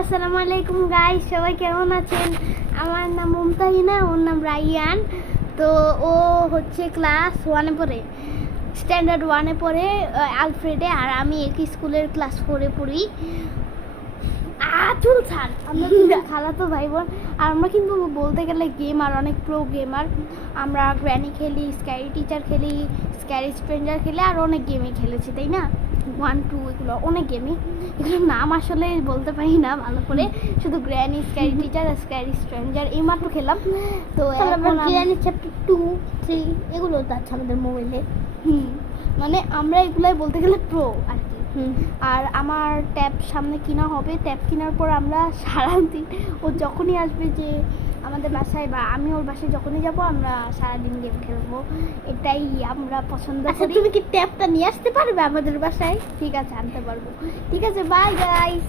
আসসালামু আলাইকুম গাইস, সবাই কেমন আছেন? আমার নাম মুমতাহিনা, ওর নাম রাইয়ান। তো ও হচ্ছে ক্লাস 1-এ পড়ে, স্ট্যান্ডার্ড 1-এ পড়ে আলফ্রেডে। আর আমি একই স্কুলের ক্লাস 4-এ পড়ি। চুল ছাড়। আমরা খালাতো ভাই বোন, আর আমরা কিন্তু বলতে গেলে গেমার, অনেক প্রো গেমার। আমরা গ্র্যানি খেলি, স্ক্যারি টিচার খেলি, স্ক্যারি স্ট্রেঞ্জার খেলি, আর অনেক গেমই খেলেছি, তাই না? 1, 2 এগুলো অনেক গেমই, এগুলোর নাম আসলে বলতে পারি না ভালো করে, শুধু গ্র্যানি, স্ক্যারি টিচার আর স্ক্যারি স্ট্রেঞ্জার এইমাত্র খেলাম। তো গ্র্যানি চ্যাপ্টার 2, 3 এগুলো তো আছে আমাদের মোবাইলে। মানে আমরা এগুলাই বলতে গেলে প্রো আর কি। আর আমার ট্যাব সামনে কিনা হবে, ট্যাব কেনার পর আমরা সারাদিন, ও যখনই আসবে যে আমাদের বাসায় বা আমি ওর বাসায় যখনই যাব, আমরা সারাদিন গেম খেলবো। এটাই আমরা পছন্দ করি। তুমি কি ট্যাবটা নিয়ে আসতে পারবে আমাদের বাসায়? ঠিক আছে, আনতে পারবো। ঠিক আছে, বাই গাইস।